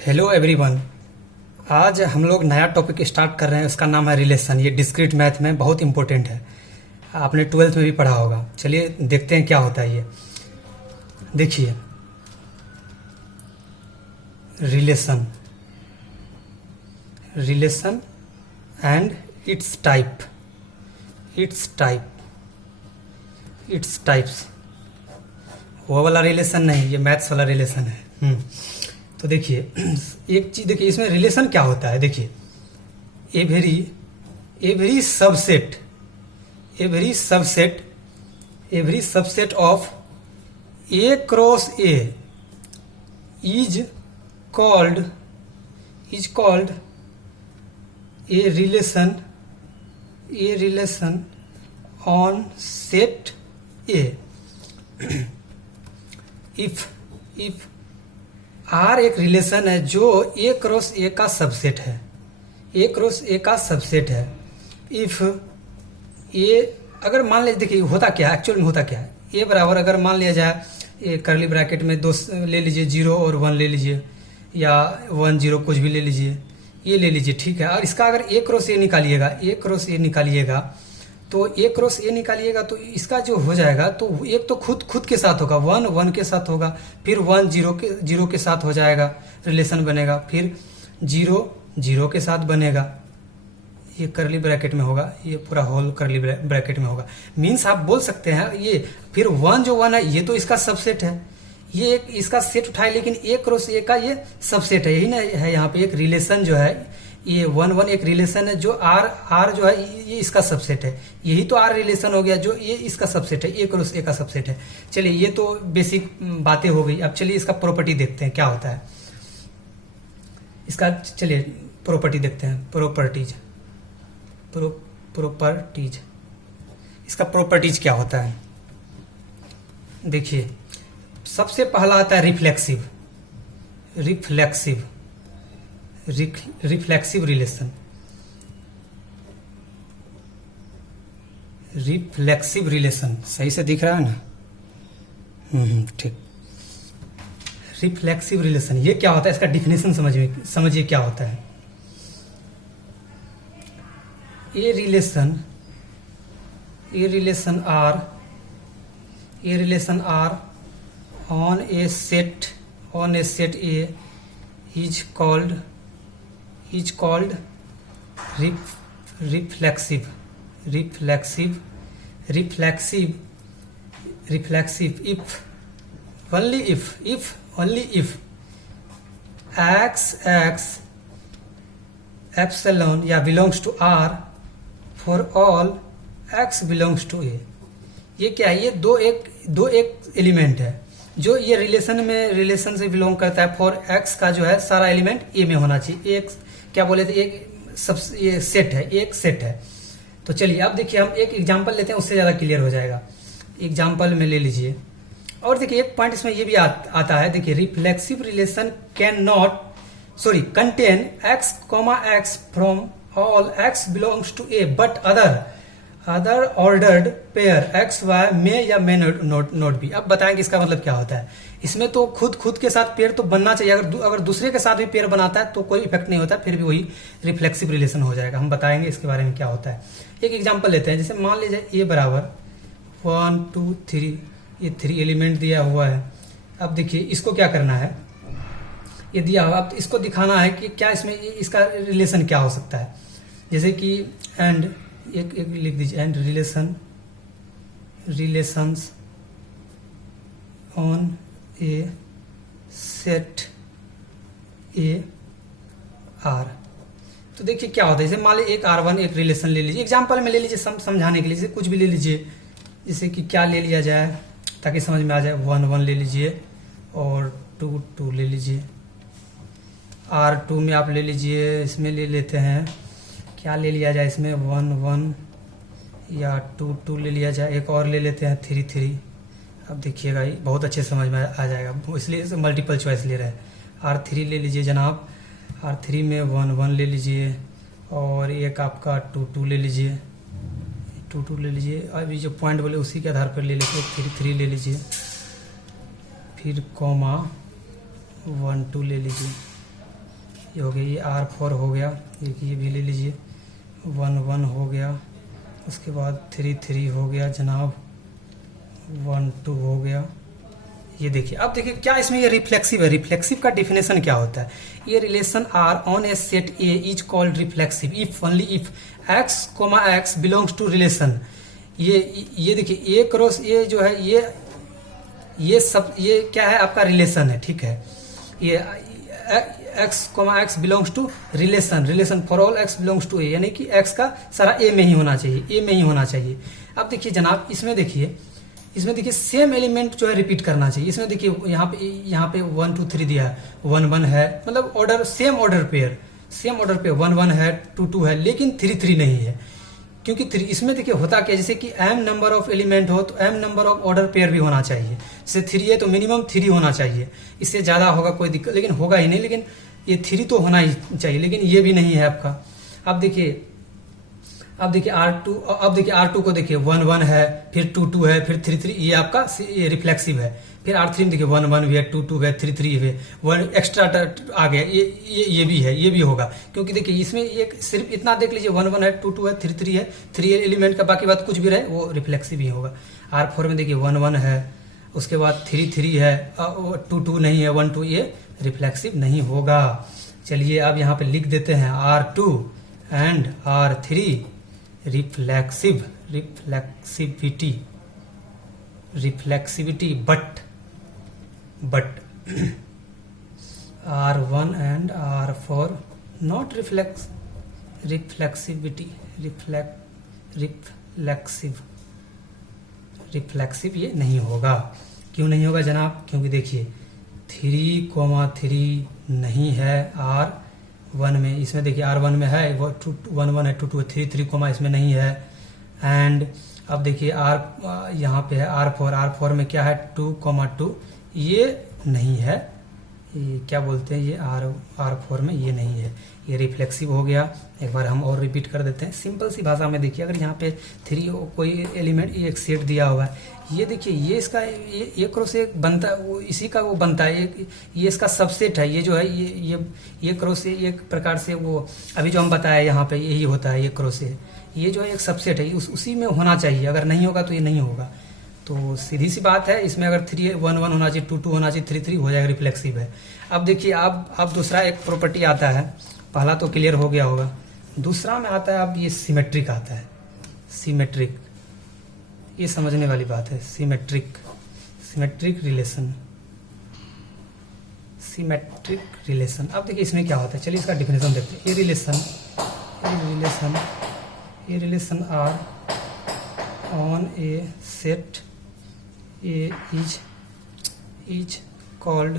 Hello everyone. आज हम लोग नया टॉपिक स्टार्ट कर रहे हैं, उसका नाम है रिलेशन। ये डिस्क्रीट मैथ में बहुत इंपॉर्टेंट है, आपने 12th में भी पढ़ा होगा। चलिए देखते हैं क्या होता है ये। देखिए, relation relation and its types. वो वाला रिलेशन नहीं, ये मैथ्स वाला रिलेशन है। तो देखिए, एक चीज देखिए, इसमें रिलेशन क्या होता है। देखिए, every subset of A cross A is called a relation on set A if R एक रिलेशन है जो ए क्रॉस ए का सबसेट है। इफ ए, अगर मान लीजिए, देखिए होता क्या है, एक्चुअल में होता क्या है। ए बराबर, अगर मान लिया जाए, ये करली ब्रैकेट में दो ले लीजिए, 0 और 1 ले लीजिए, या 1 0 कुछ भी ले लीजिए, ये ले लीजिए, ठीक है। और इसका अगर ए क्रॉस ए निकालिएगा तो ए क्रॉस ए निकालिएगा तो इसका जो हो जाएगा, तो एक तो खुद के साथ होगा, 1 1 के साथ होगा, फिर 1 0 के साथ हो जाएगा, रिलेशन बनेगा, फिर 0 0 के साथ बनेगा, ये करली ब्रैकेट में होगा, ये पूरा होल करली ब्रैकेट में होगा। मीन्स आप बोल सकते हैं ये, फिर 1 जो 1 है, ये तो इसका सबसेट है, ये एक इसका सेट उठाए, लेकिन ए क्रॉस ए का ये सबसेट है। यही ना है यहाँ पे एक रिलेशन जो है, ये 1 1 एक रिलेशन है, जो आर जो है ये इसका सबसेट है। यही तो आर रिलेशन हो गया, जो ये इसका सबसेट है, ए क्रॉस ए का सबसेट है। चलिए, ये तो बेसिक बातें हो गई। अब चलिए इसका प्रॉपर्टी देखते हैं क्या होता है इसका। चलिए प्रॉपर्टी देखते हैं, प्रॉपर्टीज। इसका प्रॉपर्टीज क्या होता है। देखिए, सबसे पहला आता है रिफ्लेक्सिव रिफ्लेक्सिव रिलेशन। सही से दिख रहा है ना? ठीक। रिफ्लेक्सिव रिलेशन ये क्या होता है, इसका डिफिनेशन समझिए क्या होता है। A relation R on a set A is called reflexive if only if x epsilon या belongs to R for all x belongs to A। ये क्या है, ये दो एक एलिमेंट है जो ये रिलेशन से बिलोंग करता है। फॉर एक्स का जो है सारा एलिमेंट ए में होना चाहिए। एक क्या बोले थे, ये सेट है। तो चलिए अब देखिए, हम एक एग्जांपल लेते हैं, उससे ज्यादा क्लियर हो जाएगा। एग्जांपल में ले लीजिए। और देखिए, एक पॉइंट इसमें ये भी आता है। देखिए, reflexive relation contain x from all x belongs to A but other ordered pair X Y may या मे नॉट बी। अब बताएंगे इसका मतलब क्या होता है। इसमें तो खुद के साथ पेयर तो बनना चाहिए, अगर दूसरे के साथ भी पेयर बनाता है तो कोई इफेक्ट नहीं होता, फिर भी वही रिफ्लेक्सिव रिलेशन हो जाएगा। हम बताएंगे इसके बारे में क्या होता है। एक एग्जांपल लेते हैं, जैसे मान लीजिए ए बराबर 1 2 3, ये 3 एलिमेंट दिया हुआ है। अब देखिए, इसको क्या करना है, ये दिया हुआ, अब इसको दिखाना है कि क्या इसमें इसका रिलेशन क्या हो सकता है। जैसे कि एंड एक लिख दीजिए, and relations on a set A R. तो देखिए क्या होता है। जैसे मान लीजिए एक R1 एक रिलेशन ले लीजिए, एग्जांपल में ले लीजिए, समझाने के लिए, जैसे कुछ भी ले लीजिए। जैसे कि क्या ले लिया जाए ताकि समझ में आ जाए, 1 1 ले लीजिए और 2 2 ले लीजिए। R2 में आप ले लीजिए, इसमें ले लेते हैं, क्या ले लिया जाए इसमें, 1 1 या 2 2 ले लिया जाए। एक और ले लेते हैं 3 3। अब देखिएगा, ये बहुत अच्छे समझ में आ जाएगा, इसलिए मल्टीपल चॉइस ले रहे हैं। R3 ले लीजिए जनाब, R3 में 1 1 ले लीजिए, और एक आपका 2 2 ले लीजिए, 2 2 ले लीजिए। अभी जो पॉइंट बोले उसी के आधार पर ले लीजिए, 3 3 ले लीजिए, फिर कॉमा 1 2 ले लीजिए। ये हो गया, ये R4 हो गया, ये भी ले लीजिए, 1 1 हो गया, उसके बाद 3 3 हो गया जनाब, 1 2 हो गया। ये देखिए, अब देखिए क्या इसमें ये रिफ्लेक्सिव है। रिफ्लेक्सिव का डिफिनेशन क्या होता है? ये relation R on a set A is called reflexive if only if x comma x belongs to relation. ये देखिए, ए क्रॉस ए जो है, ये सब ये क्या है आपका रिलेशन है, ठीक है। ये X comma x belongs to relation for all X belongs to A, यानी कि एक्स का सारा ए में ही होना चाहिए, ए में ही होना चाहिए। अब देखिए जनाब, इसमें देखिए सेम एलिमेंट जो है रिपीट करना चाहिए। इसमें देखिए यहाँ पे 1 2 3 दिया है, 1 1 है, मतलब ऑर्डर सेम ऑर्डर पेयर 1 1 है, 2 2 है, लेकिन 3 3 नहीं है। क्योंकि इसमें देखिए होता क्या, जैसे कि m नंबर ऑफ एलिमेंट हो तो m number of order pair भी होना चाहिए। जैसे 3 है तो मिनिमम 3 होना चाहिए, इससे ज़्यादा होगा कोई दिक्कत, लेकिन होगा ही नहीं, लेकिन ये 3 तो होना ही चाहिए, लेकिन ये भी नहीं है आपका। अब देखिए R2 को देखिए 1 1 है, फिर 2 2 है, फिर 3 3, ये आपका ये रिफ्लेक्सिव है। फिर R3 में देखिए 1 1 भी है, 2 2 है, 3 3 है, 1 एक्स्ट्रा आ गया, ये भी है, ये भी होगा। क्योंकि देखिए इसमें एक सिर्फ इतना देख लीजिए, 1 1 है, 2 2 है, 3 3 है, 3 एलिमेंट का बाकी बात कुछ भी रहे वो रिफ्लेक्सिव ही होगा। R4 में देखिए 1 1 है, उसके बाद 3 3 है, 2 2 नहीं है, 1 2, ये रिफ्लेक्सिव नहीं होगा। चलिए अब यहाँ पे लिख देते हैं R2 and R3 reflexivity but R1 and R4 not reflexive ये नहीं होगा। क्यों नहीं होगा जनाब? क्योंकि देखिए 3,3 नहीं है R1 में, इसमें देखिए R1 में है, वो 1 1 है, 2 2 है, 3 3 इसमें नहीं है। एंड अब देखिए यहाँ पे है R4 में क्या है, 2 2, ये नहीं है, ये क्या बोलते हैं, ये R4 में ये नहीं है, ये रिफ्लेक्सिव हो गया। एक बार हम और रिपीट कर देते हैं सिंपल सी भाषा में। देखिए अगर यहाँ पे 3 कोई एलिमेंट एक सेट दिया हुआ है, ये देखिए ये इसका ये क्रॉस एक बनता है, वो इसी का वो बनता है, ये इसका सबसेट है। ये जो है ये क्रॉस एक प्रकार से वो अभी जो हम बताया यहाँ पे यही होता है, ये क्रॉस ये जो है एक सबसेट है, उसी में होना चाहिए। अगर नहीं होगा तो ये नहीं होगा। तो सीधी सी बात है, इसमें अगर 3 1 1 होना चाहिए, 2 2 होना चाहिए, 3 3 हो जाएगा, रिफ्लेक्सिव है। अब देखिए अब दूसरा एक प्रॉपर्टी आता है, पहला तो क्लियर हो गया होगा, दूसरा में आता है अब ये सिमेट्रिक आता है। सिमेट्रिक, ये समझने वाली बात है। Symmetric relation. अब देखिए इसमें क्या होता है, चलिए इसका डिफिनेशन देखते हैं। ये relation R on a set A is called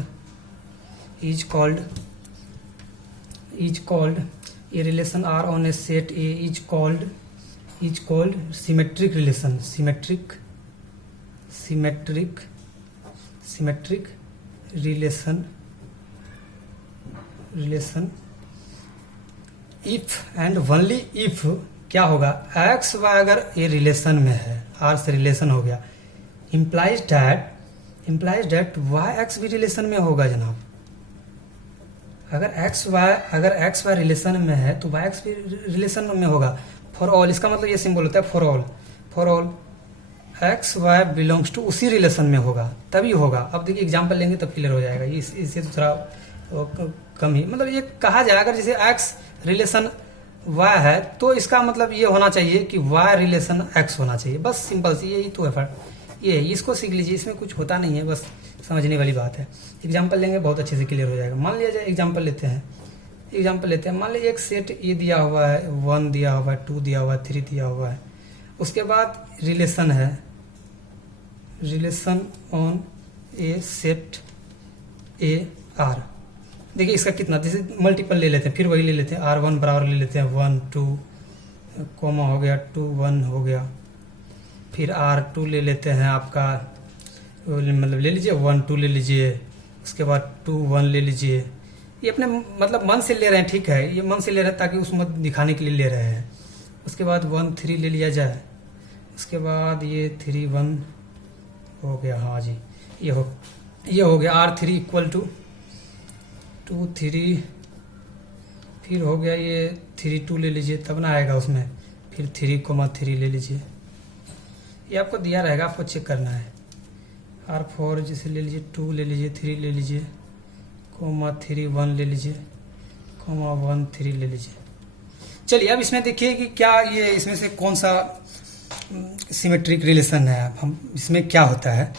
a relation R on a set A is called symmetric relation. Symmetric relation if and only if क्या होगा, एक्स वाई अगर ये रिलेशन में है, आर से रिलेशन हो गया, इम्प्लाइज डैट वाई एक्स भी रिलेशन में होगा जनाब। अगर एक्स वाई रिलेशन में है तो वाई एक्स भी रिलेशन में होगा। फॉर ऑल, इसका मतलब ये सिंबल होता है for all x y belongs to, उसी रिलेशन में होगा तभी होगा। अब देखिए एग्जांपल लेंगे तब क्लियर हो जाएगा। इससे दूसरा कम ही, मतलब ये कहा जाए अगर जैसे एक्स रिलेशन वाई है तो इसका मतलब ये होना चाहिए कि वाई रिलेशन एक्स होना चाहिए, बस सिंपल सी यही तो है। ये इसको सीख लीजिए, इसमें कुछ होता नहीं है, बस समझने वाली बात है। एग्जाम्पल लेंगे बहुत अच्छे से क्लियर हो जाएगा। मान लिया जाए एग्जाम्पल लेते हैं, मान लीजिए एक सेट ए दिया हुआ है, 1 दिया हुआ है, 2 दिया हुआ है, 3 दिया हुआ है। उसके बाद रिलेशन है, relation on a set A R. देखिए इसका कितना, जैसे मल्टीपल ले लेते हैं, फिर वही ले लेते हैं, R1 बराबर ले लेते हैं 1 2 कॉमा हो गया, 2 1 हो गया, फिर R2 ले लेते हैं आपका, मतलब ले लीजिए 1 2 ले लीजिए, उसके बाद 2 1 ले लीजिए। ये अपने मतलब मन से ले रहे हैं, ठीक है, ये मन से ले रहे हैं ताकि उसमें दिखाने के लिए ले रहे हैं। उसके बाद 1 3 ले लिया जाए, उसके बाद ये 3 1 हो गया, हाँ जी ये हो गया। R3 इक्वल टू 2 3 फिर हो गया ये 3 2 ले लीजिए, तब ना आएगा उसमें। फिर 3,3 ले लीजिए, ये आपको दिया रहेगा, आपको चेक करना है। R4 जैसे ले लीजिए, 2 ले लीजिए, 3 ले लीजिए, ,3 1 ले लीजिए, ,1 3 ले लीजिए। चलिए अब इसमें देखिए कि क्या ये इसमें से कौन सा सिमेट्रिक रिलेशन है। हम इसमें क्या होता है,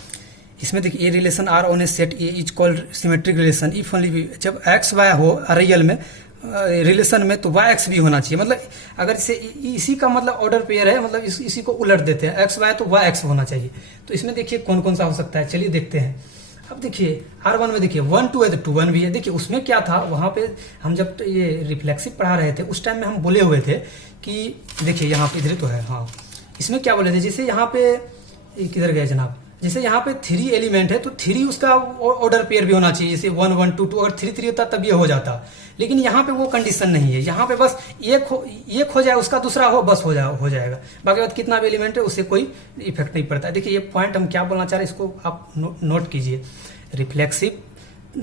इसमें देखिए ये relation R on a set A is called symmetric relation if only जब एक्स वाई हो रियल में रिलेशन में, तो वाई एक्स भी होना चाहिए। मतलब अगर इसे इसी का मतलब ऑर्डर पेयर है, मतलब इसी को उलट देते हैं एक्स वाई, तो वाई एक्स होना चाहिए। तो इसमें देखिए कौन कौन सा हो सकता है, चलिए देखते हैं। अब देखिए R1 में देखिए 1 2 है तो 2 1 भी है। देखिए उसमें क्या था, वहां पे हम जब ये रिफ्लेक्सिव पढ़ा रहे थे उस टाइम में हम बोले हुए थे कि देखिए यहाँ पे इधर तो है, हाँ इसमें क्या बोले थे, जैसे यहाँ पे किधर गए जनाब, जैसे यहाँ पे 3 एलिमेंट है तो 3 उसका ऑर्डर पेयर भी होना चाहिए, जैसे 1 1 2 2 अगर 3 3 होता तब ये हो जाता। लेकिन यहाँ पे वो कंडीशन नहीं है, यहाँ पे बस एक हो जाए उसका दूसरा हो, बस हो जाएगा। बाकी बात कितना भी एलिमेंट है उससे कोई इफेक्ट नहीं पड़ता है। देखिए ये पॉइंट हम क्या बोलना चाह रहे हैं, इसको आप नोट कीजिए।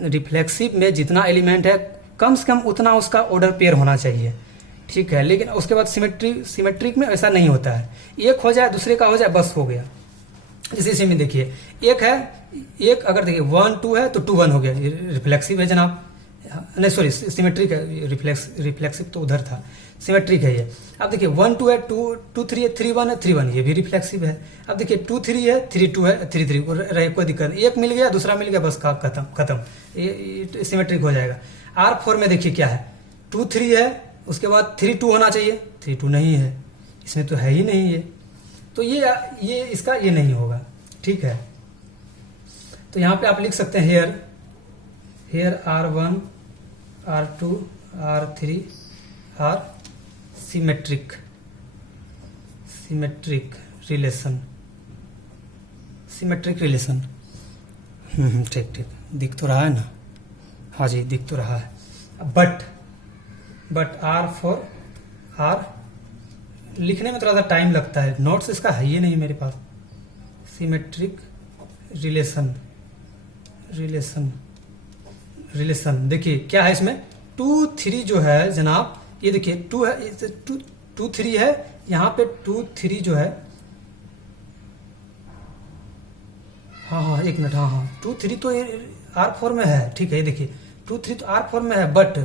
रिफ्लेक्सिव में जितना एलिमेंट है कम से कम उतना उसका ऑर्डर पेयर होना चाहिए, ठीक है। लेकिन उसके बाद सिमेट्रिक में ऐसा नहीं होता है, एक हो जाए दूसरे का हो जाए बस हो गया। जैसे इसी में देखिए एक है, एक अगर देखिए 1 2 है तो 2 1 हो गया, रिफ्लेक्सिव है जनाब, नहीं सॉरी सिमेट्रिक है, रिफ्लेक्सिव तो उधर था, सिमेट्रिक है ये। अब देखिए 1 2 है, 2 3 है, 3 1 है, 3 1 ये भी रिफ्लेक्सिव है। अब देखिए 2 3 है, 3 2 है, 3 3 रहे, कोई दिक्कत नहीं, एक मिल गया दूसरा मिल गया, बस खत्म, ये सिमेट्रिक हो जाएगा। R4 में देखिए क्या है, 2 3 है, उसके बाद 3 2 होना चाहिए, 3 2 नहीं है, इसमें तो है ही नहीं ये, तो ये इसका ये नहीं होगा, ठीक है। तो यहाँ पे आप लिख सकते हैं hair R1 R2 R3 are symmetric relation. ठीक दिख तो रहा है ना, हाँ जी दिख तो रहा है। बट R4 R लिखने में थोड़ा सा टाइम लगता है, नोट्स इसका है ही नहीं मेरे पास। सिमेट्रिक रिलेशन देखिए क्या है इसमें, 2 3 जो है जनाब, ये देखिए 2 है, 2 3 है, यहाँ पे 2 3 जो है, हाँ एक मिनट, हाँ 2 3 तो R4 में है, ठीक है। ये देखिए 2 3 तो R4 में है, बट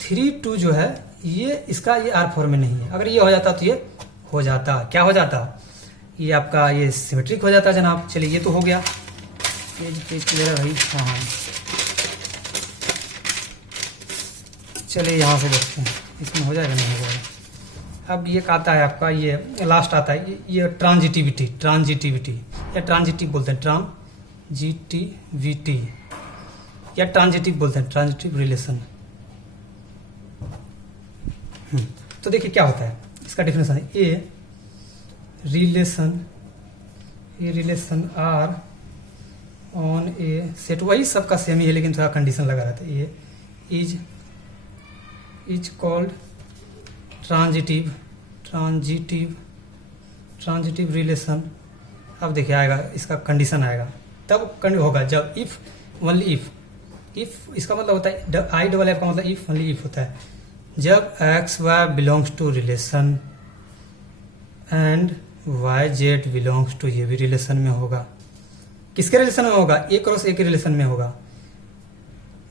3 2 जो है ये इसका ये R4 में नहीं है। अगर ये हो जाता तो ये हो जाता, क्या हो जाता, ये आपका ये सिमेट्रिक हो जाता जनाब। चलिए ये तो हो गया, पेज मेरा भाई, हाँ चलिए यहाँ से देखते हैं इसमें हो जाएगा नहीं हो जाएगा। अब ये आता है आपका, ये लास्ट आता है ये ट्रांजिटिविटी या ट्रांजिटिव बोलते हैं, ट्रांजिटिविटी या ट्रांजिटिव बोलते हैं, ट्रांजिटिव रिलेशन। तो देखिए क्या होता है, इसका डेफिनेशन है a relation R on a set, वही सबका सेम ही है लेकिन थोड़ा कंडीशन लगा रहता है। ए इज कॉल्ड ट्रांजिटिव रिलेशन। अब देखिए आएगा इसका कंडीशन आएगा तब होगा जब इफ ओनली इफ इसका मतलब होता है आई डबल एफ का मतलब इफ ओनली इफ होता है, जब x y belongs to relation and y z belongs to, ये भी रिलेशन में होगा। किसके रिलेशन में होगा, ए क्रॉस ए के रिलेशन में होगा।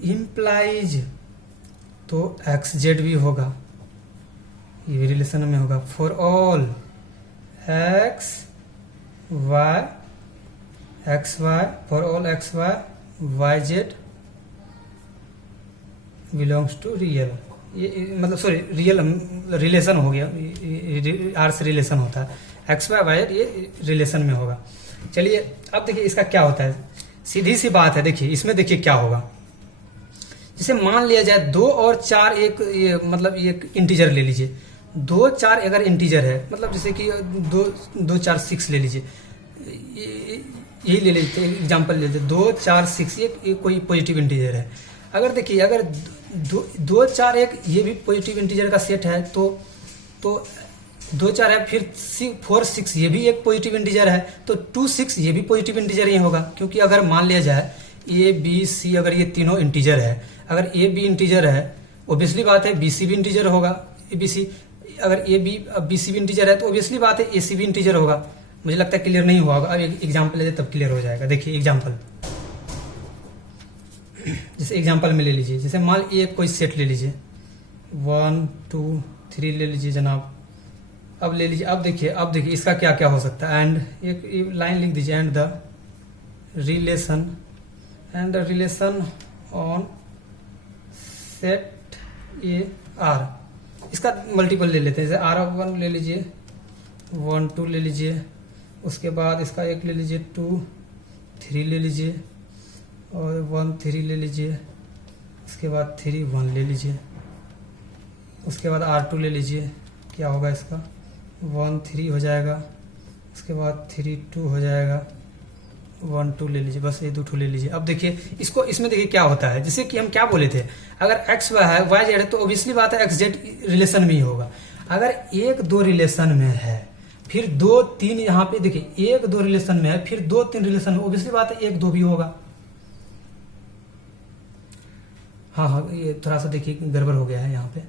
इम्प्लाइज तो एक्स जेड भी होगा, ये भी रिलेशन में होगा। For all x y for all x y z belongs to real, ये मतलब सॉरी रियल रिलेशन हो गया, आर से रिलेशन होता है, एक्स वाई वाई ये रिलेशन में होगा। चलिए अब देखिए इसका क्या होता है, सीधी सी बात है। देखिए इसमें देखिए क्या होगा, जैसे मान लिया जाए 2 और 4 एक ये मतलब ये इंटीजर ले लीजिए, 2 4 अगर इंटीजर है, मतलब जैसे कि 2 4 6 ले लीजिए, यही ले लेते एग्जांपल ले लेते, 2 4 6 ये कोई पॉजिटिव इंटीजर है। अगर देखिए अगर 2 4 1 ये भी पॉजिटिव इंटीजर का सेट है, तो 2 4 है, फिर 4 6 ये भी एक पॉजिटिव इंटीजर है, तो 2 6 ये भी पॉजिटिव इंटीजर ही होगा। क्योंकि अगर मान लिया जाए ए बी सी अगर ये तीनों इंटीजर है, अगर ए बी इंटीजर है ऑब्वियसली बात है BC भी इंटीजर होगा, ABC अगर BC भी इंटीजर है तो ऑब्वियसली बात है AC भी इंटीजर होगा। मुझे लगता है क्लियर नहीं हुआ होगा, अब एक एग्जाम्पल ले तब क्लियर हो जाएगा। देखिए एग्जाम्पल, जैसे एग्जाम्पल में ले लीजिए, जैसे मान लीजिए कोई सेट ले लीजिए 1 2 3 ले लीजिए जनाब। अब ले लीजिए, अब देखिए इसका क्या क्या हो सकता है। एंड एक लाइन लिख दीजिए, and the relation on set A R. इसका मल्टीपल ले लेते हैं, जैसे R1 ले लीजिए, 1 2 ले लीजिए, उसके बाद इसका एक ले लीजिए 2 3 ले लीजिए, और 1 3 ले लीजिए, उसके बाद 3 1 ले लीजिए, उसके बाद R2 ले लीजिए, क्या होगा इसका 1 3 हो जाएगा, उसके बाद 3 2 हो जाएगा, 1 2 ले लीजिए, बस ये 2 2 ले लीजिए। अब देखिए इसमें देखिए क्या होता है, जैसे कि हम क्या बोले थे, अगर x y है y z है तो ऑब्वियसली बात है x z रिलेशन में ही होगा। अगर 1 2 रिलेशन में है, फिर 2 3 यहाँ पे देखिए 1 2 रिलेशन में है, फिर 2 3 रिलेशन में, ऑब्वियसली बात है 1 2 भी होगा। हाँ ये थोड़ा सा देखिए गड़बड़ हो गया है यहाँ पे,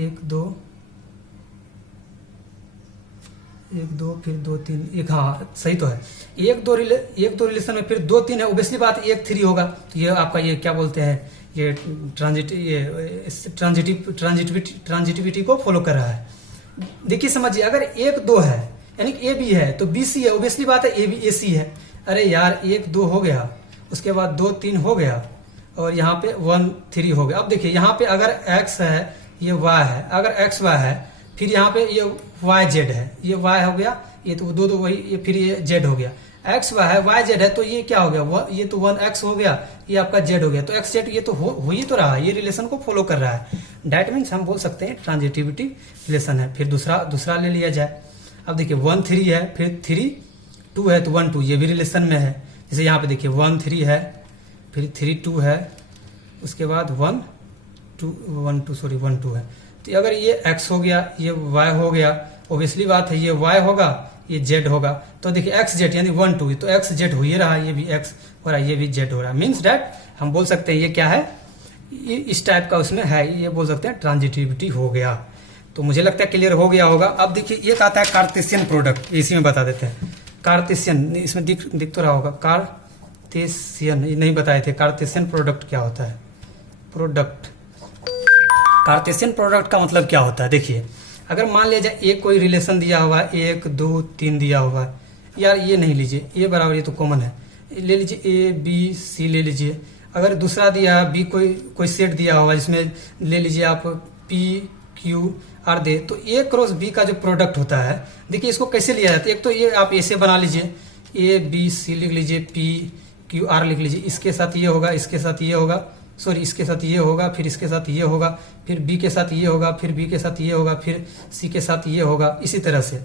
1 2 फिर 2 3 1, हाँ सही तो है, 1 2 रिलेशन में फिर 2 3 है, ऑब्वियसली बात है 1 3 होगा। तो ये आपका ये क्या बोलते हैं, ये ट्रांजिटिविटी को फॉलो कर रहा है। देखिए समझिए, अगर 1 2 है यानी कि AB है तो BC है, ऑब्वियसली बात है AB AC है। अरे यार 1 2 हो गया, उसके बाद 2 3 हो गया, और यहाँ पे 1 3 हो गया। अब देखिए यहाँ पे अगर x है, ये y है, अगर x y है, फिर यहाँ पे ये y z है, ये y हो गया, ये तो दो वही, ये फिर ये z हो गया, x y है y z है, तो ये क्या हो गया, ये तो 1x हो गया, ये आपका z हो गया, तो x z ये तो हो ही तो रहा है, ये रिलेशन को फॉलो कर रहा है। डैट मीन्स हम बोल सकते हैं ट्रांजिटिविटी रिलेशन है। फिर दूसरा ले लिया जाए। अब देखिए 1 3 है, फिर 3 2 है, तो 1 2 ये भी रिलेशन में है। जैसे यहाँ पे देखिए 1 3 है, फिर 3 2 है, उसके बाद 1 2 है। तो अगर ये x हो गया, ये y हो गया, ऑब्वियसली बात है ये y होगा, ये z होगा। तो देखिए x z यानी 1 2, तो x z हो ही रहा है, ये भी x हो रहा है, ये भी z हो रहा है। मीन्स डैट हम बोल सकते हैं ये क्या है, ये इस टाइप का उसमें है, ये बोल सकते हैं ट्रांजिटिविटी हो गया। तो मुझे लगता है क्लियर हो गया होगा। अब देखिए ये आता है कार्टेशियन प्रोडक्ट, इसी में बता देते हैं। कार्टेशियन इसमें दिख तो रहा होगा, कार्टेशियन, ये नहीं बताए थे कार्टेशियन प्रोडक्ट क्या होता है। प्रोडक्ट, कार्टेशियन प्रोडक्ट का मतलब क्या होता है। देखिए अगर मान लिया जाए एक कोई रिलेशन दिया हुआ है, 1 2 3 दिया हुआ है, यार ये नहीं लीजिए, ये बराबर, ये तो कॉमन है, ले लीजिए ABC ले लीजिए। अगर दूसरा दिया है B, कोई सेट दिया हुआ है जिसमें ले लीजिए आप PQR दे, तो A क्रॉस B का जो प्रोडक्ट होता है, देखिए इसको कैसे लिया जाता है। एक तो ये आप ऐसे बना लीजिए, ABC लिख लीजिए, PQR लिख लीजिए, इसके साथ ये होगा, इसके साथ ये होगा, सॉरी इसके साथ ये होगा, फिर इसके साथ ये होगा, फिर B के साथ ये होगा, फिर B के साथ ये होगा, फिर C के साथ ये होगा। इसी तरह से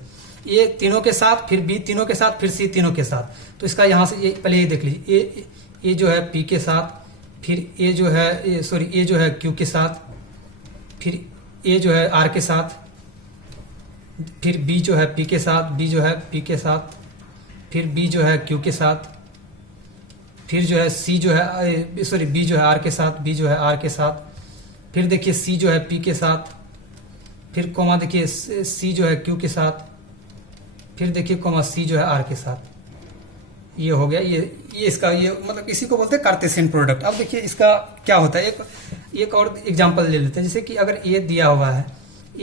ये तीनों के साथ, फिर B तीनों के साथ, फिर C तीनों के साथ। तो इसका यहाँ से ये पहले ये देख लीजिए, ये जो है P के साथ, फिर ये जो है ये जो है Q के साथ, फिर ये जो है R के साथ, फिर B जो है P के साथ, B जो है P के साथ, फिर B जो है Q के साथ, फिर जो है C जो है B जो है R के साथ, B जो है R के साथ, फिर देखिए C जो है P के साथ, फिर कोमा देखिए C जो है Q के साथ, फिर देखिए कोमा C जो है R के साथ। ये हो गया, ये इसका ये मतलब इसी को बोलते हैं कार्टेशियन प्रोडक्ट। अब देखिए इसका क्या होता है, एक और एग्जांपल ले लेते हैं। जैसे कि अगर A दिया हुआ है,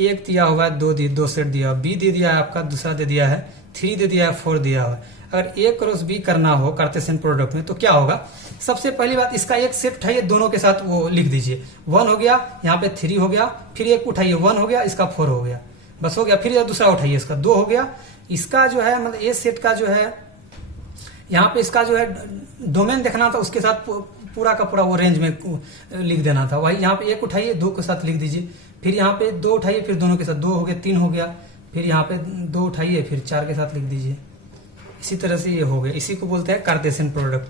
1 दिया हुआ है, 2 सेट दिया हुआ, B दे दिया है आपका, दूसरा दे दिया है 3 दे दिया है, 4 दिया हुआ है। अगर A क्रॉस B करना हो कार्टेशियन प्रोडक्ट में तो क्या होगा, सबसे पहली बात इसका एक सेट उठाइए, दोनों के साथ वो लिख दीजिए। 1 हो गया, यहाँ पे 3 हो गया, फिर एक उठाइए 1 हो गया, इसका 4 हो गया, बस हो गया। फिर दूसरा उठाइए, इसका 2 हो गया। इसका जो है मतलब ए सेट का जो है यहाँ पे इसका जो है डोमेन देखना था, उसके साथ पूरा का पूरा वो रेंज में लिख देना था। वही यहाँ पे 1 उठाइए, 2 के साथ लिख दीजिए, फिर यहाँ पे 2 उठाइए, फिर दोनों के साथ 2 हो गया, 3 हो गया, फिर यहाँ पे 2 उठाइए, फिर 4 के साथ लिख दीजिए। इसी तरह से ये हो गया, इसी को बोलते हैं कार्टेशियन प्रोडक्ट।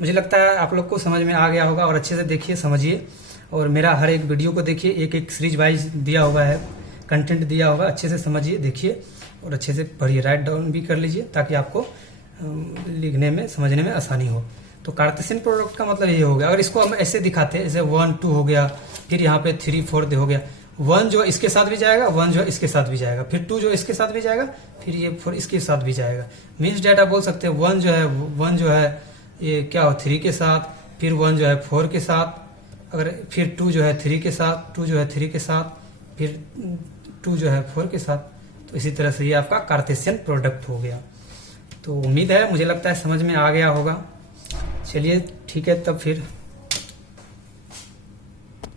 मुझे लगता है आप लोग को समझ में आ गया होगा, और अच्छे से देखिए समझिए, और मेरा हर एक वीडियो को देखिए, एक सीरीज वाइज दिया हुआ है, कंटेंट दिया हुआ है, अच्छे से समझिए, देखिए और अच्छे से पढ़िए, राइट डाउन भी कर लीजिए ताकि आपको लिखने में समझने में आसानी हो। तो कार्टेशियन प्रोडक्ट का मतलब ये हो गया। अगर इसको हम ऐसे दिखाते हैं, जैसे 1 2 हो गया, फिर यहाँ पे 3 4 हो गया, 1 जो इसके साथ भी जाएगा, 1 जो इसके साथ भी जाएगा, फिर 2 जो इसके साथ भी जाएगा, फिर ये 4 इसके साथ भी जाएगा। मीन्स डाटा बोल सकते हैं 1 जो है ये क्या हो 3 के साथ, फिर 1 जो है 4 के साथ, अगर फिर 2 जो है 3 के साथ, 2 जो है 3 के साथ, फिर 2 जो है 4 के साथ। तो इसी तरह से ये आपका कार्टेशियन प्रोडक्ट हो गया। तो उम्मीद है, मुझे लगता है समझ में आ गया होगा। चलिए ठीक है, तब फिर